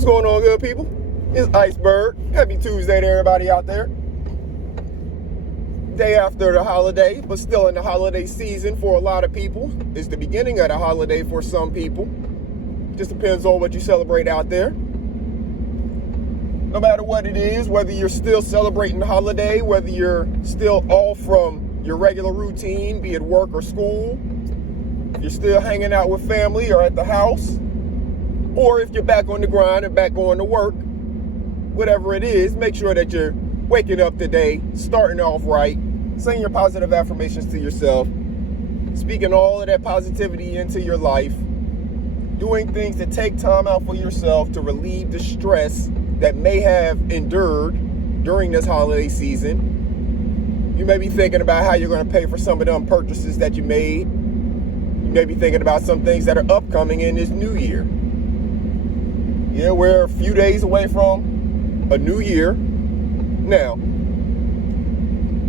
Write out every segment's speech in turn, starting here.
What's going on, good people? It's Iceberg. Happy Tuesday to everybody out there. Day after the holiday, but still in the holiday season for a lot of people. It's the beginning of the holiday for some people. Just depends on what you celebrate out there. No matter what it is, whether you're still celebrating the holiday, whether you're still off from your regular routine, be it work or school, if you're still hanging out with family or at the house, or if you're back on the grind and back going to work, whatever it is, make sure that you're waking up today, starting off right, saying your positive affirmations to yourself, speaking all of that positivity into your life, doing things to take time out for yourself to relieve the stress that may have endured during this holiday season. You may be thinking about how you're going to pay for some of them purchases that you made. You may be thinking about some things that are upcoming in this new year. Yeah, we're a few days away from a new year. Now,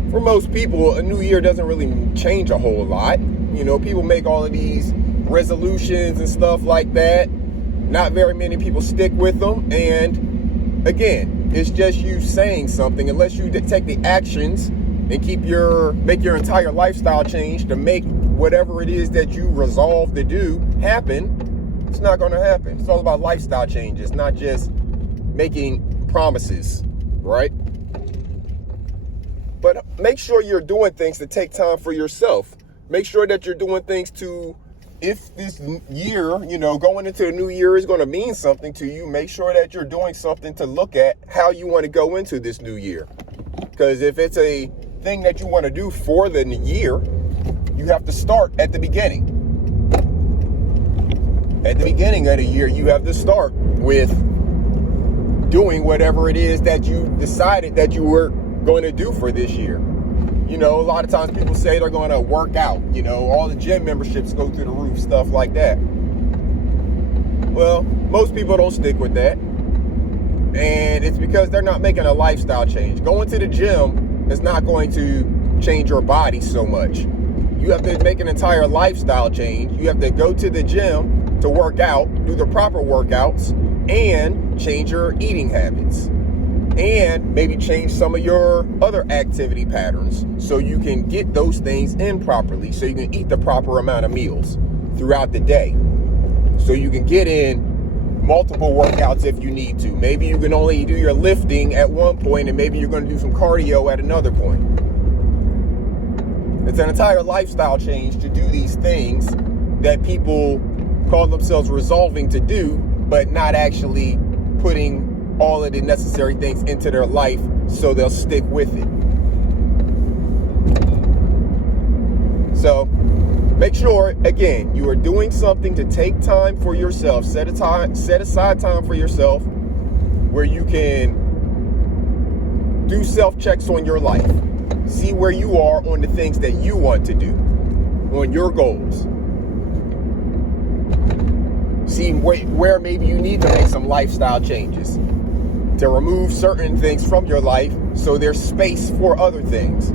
for most people, a new year doesn't really change a whole lot. You know, people make all of these resolutions and stuff like that. Not very many people stick with them. And again, it's just you saying something. Unless you take the actions and make your entire lifestyle change to make whatever it is that you resolve to do happen, it's not going to happen. It's all about lifestyle changes, not just making promises, right? But make sure you're doing things to take time for yourself. Make sure that you're doing things to, if this year, going into a new year is going to mean something to you, make sure that you're doing something to look at how you want to go into this new year. Because if it's a thing that you want to do for the year, you have to start at the beginning. At the beginning of the year, you have to start with doing whatever it is that you decided that you were going to do for this year. A lot of times people say they're going to work out. All the gym memberships go through the roof, stuff like that. Well, most people don't stick with that. And it's because they're not making a lifestyle change. Going to the gym is not going to change your body so much. You have to make an entire lifestyle change. You have to go to the gym to work out, do the proper workouts, and change your eating habits. And maybe change some of your other activity patterns so you can get those things in properly, so you can eat the proper amount of meals throughout the day. So you can get in multiple workouts if you need to. Maybe you can only do your lifting at one point, and maybe you're going to do some cardio at another point. It's an entire lifestyle change to do these things that people call themselves resolving to do, but not actually putting all of the necessary things into their life so they'll stick with it. So make sure, again, you are doing something to take time for yourself. Set aside time for yourself where you can do self-checks on your life. See where you are on the things that you want to do, on your goals. See where maybe you need to make some lifestyle changes to remove certain things from your life so there's space for other things.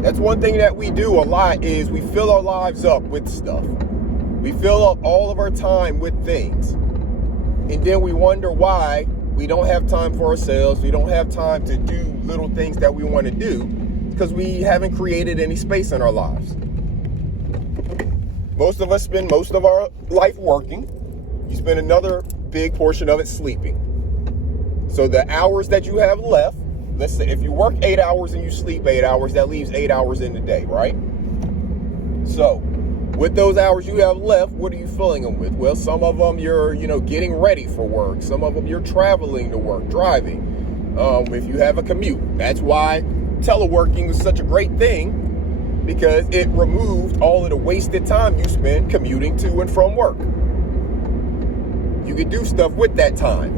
That's one thing that we do a lot is we fill our lives up with stuff. We fill up all of our time with things. And then we wonder why we don't have time for ourselves. We don't have time to do little things that we want to do because we haven't created any space in our lives. Most of us spend most of our life working. You spend another big portion of it sleeping. So the hours that you have left, let's say if you work 8 hours and you sleep 8 hours, that leaves 8 hours in the day, right? So with those hours you have left, what are you filling them with? Well, some of them you're, getting ready for work. Some of them you're traveling to work, driving. If you have a commute, that's why teleworking was such a great thing, because it removed all of the wasted time you spend commuting to and from work. You can do stuff with that time.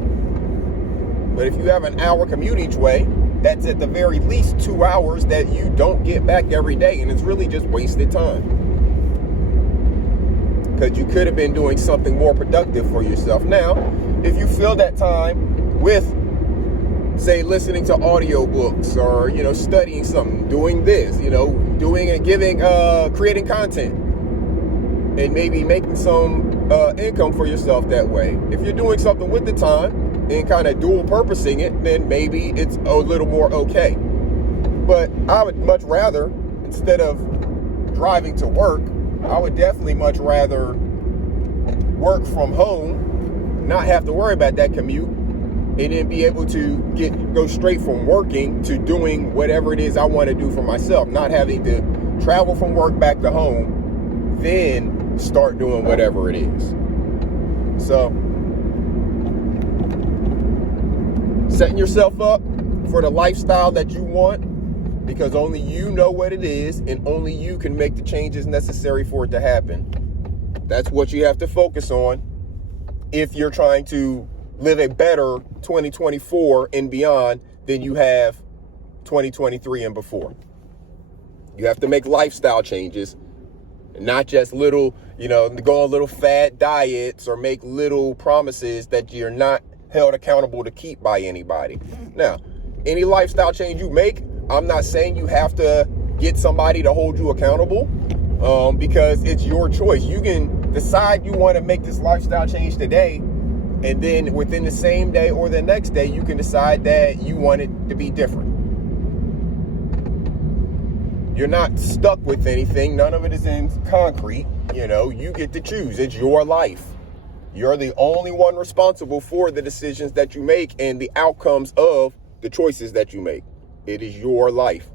But if you have an hour commute each way, that's at the very least 2 hours that you don't get back every day. And it's really just wasted time. Because you could have been doing something more productive for yourself. Now, if you fill that time with, say, listening to audiobooks or, studying something, doing this, creating content, and maybe making some income for yourself that way. If you're doing something with the time, and kind of dual purposing it, then maybe it's a little more okay. But I would much rather, instead of driving to work, I would definitely much rather work from home, not have to worry about that commute, and then be able to go straight from working to doing whatever it is I want to do for myself, not having to travel from work back to home, then start doing whatever it is. So, setting yourself up for the lifestyle that you want, because only you know what it is, and only you can make the changes necessary for it to happen. That's what you have to focus on if you're trying to live a better 2024 and beyond than you have 2023 and before. You have to make lifestyle changes, not just little, go on little fad diets or make little promises that you're not held accountable to keep by anybody. Now, any lifestyle change you make, I'm not saying you have to get somebody to hold you accountable, because it's your choice. You can decide you want to make this lifestyle change today, and then within the same day or the next day, you can decide that you want it to be different. You're not stuck with anything. None of it is in concrete. You get to choose. It's your life. You're the only one responsible for the decisions that you make and the outcomes of the choices that you make. It is your life.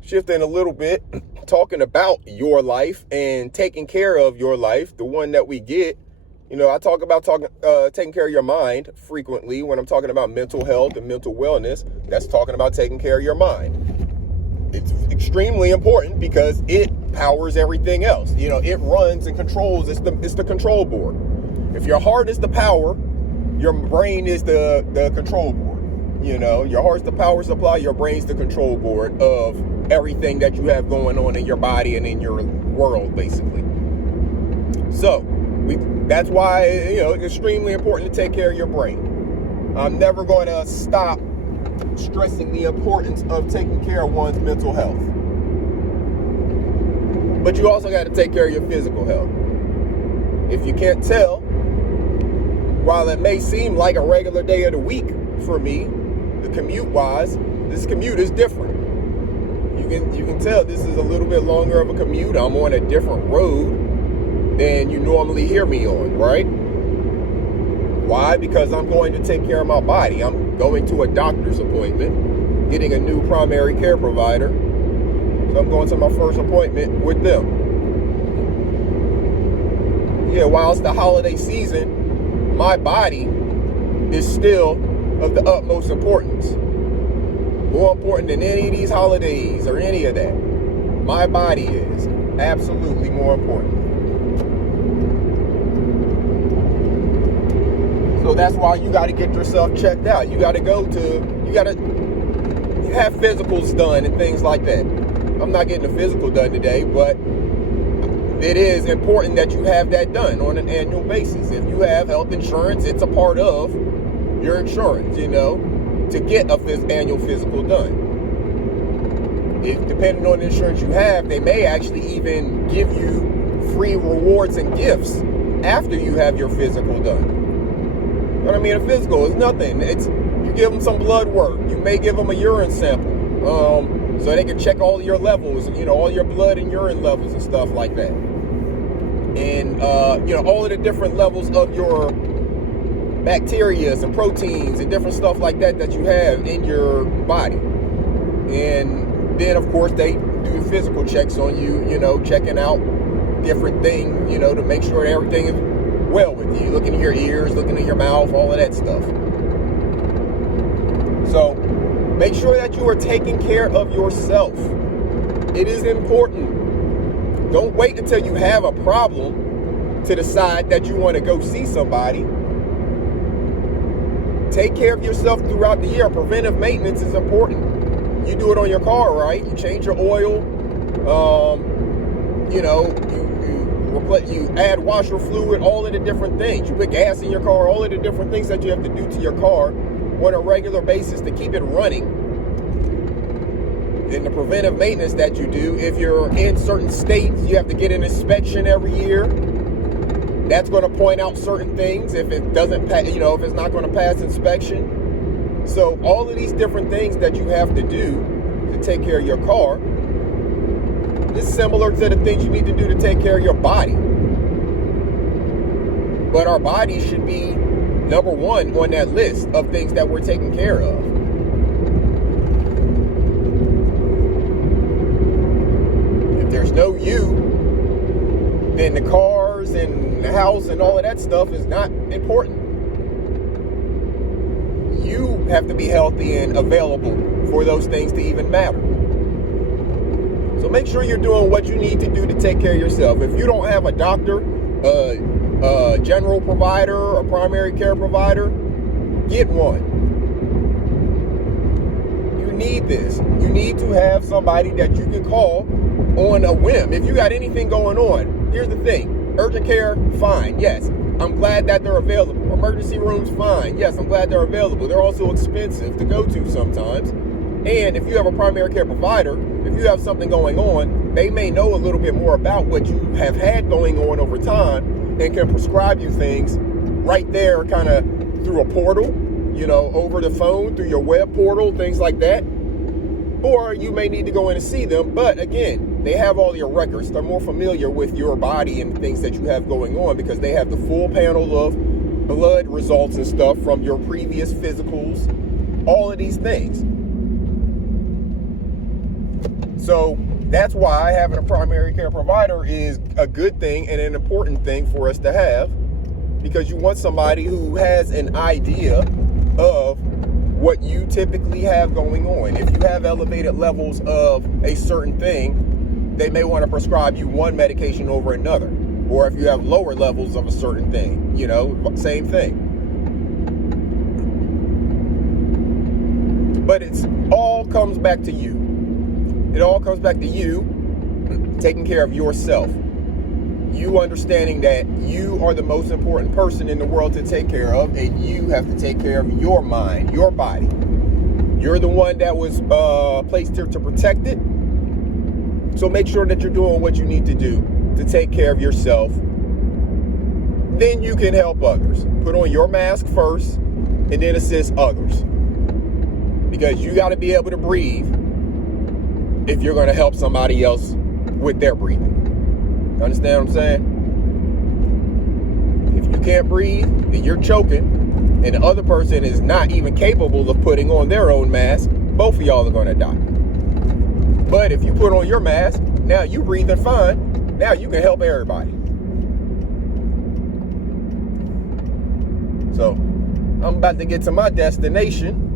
Shifting a little bit, talking about your life and taking care of your life, the one that we get. I talk about taking care of your mind frequently when I'm talking about mental health and mental wellness. That's talking about taking care of your mind. It's extremely important because it powers everything else. It runs and controls. It's the control board. If your heart is the power, your brain is the control board. Your heart's the power supply, your brain's the control board of everything that you have going on in your body and in your world, basically. So, that's why, it's extremely important to take care of your brain. I'm never going to stop stressing the importance of taking care of one's mental health. But you also got to take care of your physical health. If you can't tell, while it may seem like a regular day of the week for me, the commute-wise, this commute is different. You can tell this is a little bit longer of a commute. I'm on a different road than you normally hear me on, right? Why? Because I'm going to take care of my body. I'm going to a doctor's appointment, getting a new primary care provider. So I'm going to my first appointment with them. Yeah, while it's the holiday season, my body is still of the utmost importance. More important than any of these holidays or any of that. My body is absolutely more important. So that's why you got to get yourself checked out. You got to have physicals done and things like that. I'm not getting a physical done today, but it is important that you have that done on an annual basis. If you have health insurance, it's a part of your insurance, to get a annual physical done. Depending on the insurance you have, they may actually even give you free rewards and gifts after you have your physical done. But a physical is nothing. You give them some blood work. You may give them a urine sample, so they can check all your levels, all your blood and urine levels and stuff like that. And, all of the different levels of your bacteria and proteins and different stuff like that you have in your body. And then, of course, they do physical checks on you, checking out different things, to make sure everything is well with you. Looking at your ears, looking at your mouth, all of that stuff. So make sure that you are taking care of yourself. It is important. Don't wait until you have a problem to decide that you want to go see somebody. Take care of yourself throughout the year. Preventive maintenance is important. You do it on your car, right? You change your oil. You add washer fluid, all of the different things. You put gas in your car, all of the different things that you have to do to your car on a regular basis to keep it running. And the preventive maintenance that you do, if you're in certain states, you have to get an inspection every year. That's going to point out certain things if it doesn't, if it's not going to pass inspection. So all of these different things that you have to do to take care of your car is similar to the things you need to do to take care of your body. But our body should be number one on that list of things that we're taking care of. If there's no you, then the cars and the house and all of that stuff is not important. You have to be healthy and available for those things to even matter. So make sure you're doing what you need to do to take care of yourself. If you don't have a doctor, a general provider, a primary care provider, get one. You need this. You need to have somebody that you can call on a whim. If you got anything going on, here's the thing. Urgent care, fine. Yes, I'm glad that they're available. Emergency rooms, fine. Yes, I'm glad they're available. They're also expensive to go to sometimes. And if you have a primary care provider, if you have something going on, they may know a little bit more about what you have had going on over time and can prescribe you things right there, kind of through a portal, over the phone, through your web portal, things like that. Or you may need to go in and see them. But again, they have all your records. They're more familiar with your body and things that you have going on because they have the full panel of blood results and stuff from your previous physicals, all of these things. So that's why having a primary care provider is a good thing and an important thing for us to have, because you want somebody who has an idea of what you typically have going on. If you have elevated levels of a certain thing, they may want to prescribe you one medication over another. Or if you have lower levels of a certain thing, same thing. But it's all comes back to you. It all comes back to you taking care of yourself. You understanding that you are the most important person in the world to take care of, and you have to take care of your mind, your body. You're the one that was placed here to protect it. So make sure that you're doing what you need to do to take care of yourself. Then you can help others. Put on your mask first and then assist others. Because you got to be able to breathe if you're going to help somebody else with their breathing. Understand what I'm saying? If you can't breathe and you're choking and the other person is not even capable of putting on their own mask, both of y'all are going to die. But if you put on your mask, now you breathing fine. Now you can help everybody. So I'm about to get to my destination.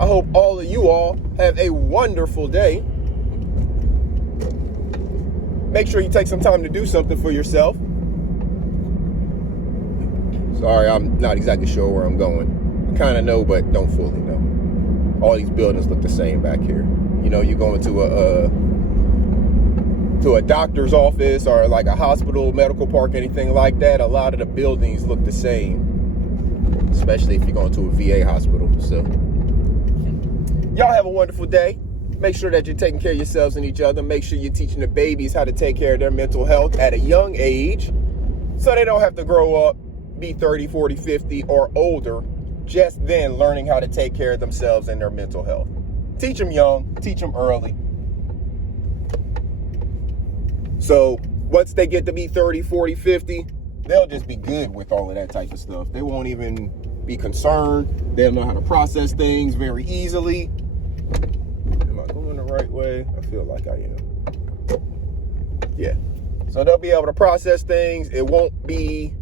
I hope all of you all have a wonderful day. Make sure you take some time to do something for yourself. Sorry, I'm not exactly sure where I'm going. I kind of know, but don't fully know. All these buildings look the same back here. You're going to a doctor's office or like a hospital, medical park, anything like that. A lot of the buildings look the same, especially if you're going to a VA hospital. So y'all have a wonderful day. Make sure that you're taking care of yourselves and each other. Make sure you're teaching the babies how to take care of their mental health at a young age so they don't have to grow up, be 30, 40, 50 or older, just then learning how to take care of themselves and their mental health. Teach them young, teach them early. So once they get to be 30, 40, 50, they'll just be good with all of that type of stuff. They won't even be concerned. They'll know how to process things very easily. Am I going the right way? I feel like I am. Yeah. So they'll be able to process things. It won't be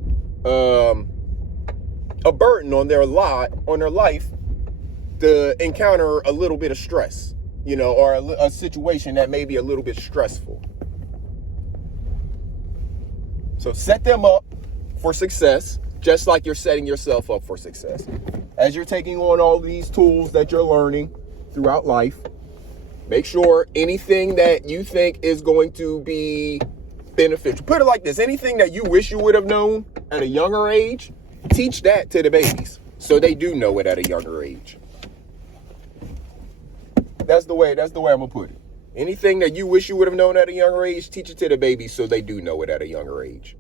a burden on their life to encounter a little bit of stress, or a situation that may be a little bit stressful. So set them up for success, just like you're setting yourself up for success. As you're taking on all these tools that you're learning throughout life, make sure anything that you think is going to be beneficial. Put it like this. Anything that you wish you would have known at a younger age, teach that to the babies so they do know it at a younger age. That's the way I'm going to put it. Anything that you wish you would have known at a younger age, teach it to the babies so they do know it at a younger age.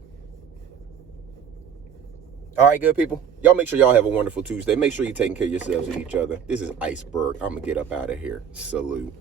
All right, good people. Y'all make sure y'all have a wonderful Tuesday. Make sure you're taking care of yourselves and each other. This is Iceberg. I'm going to get up out of here. Salute.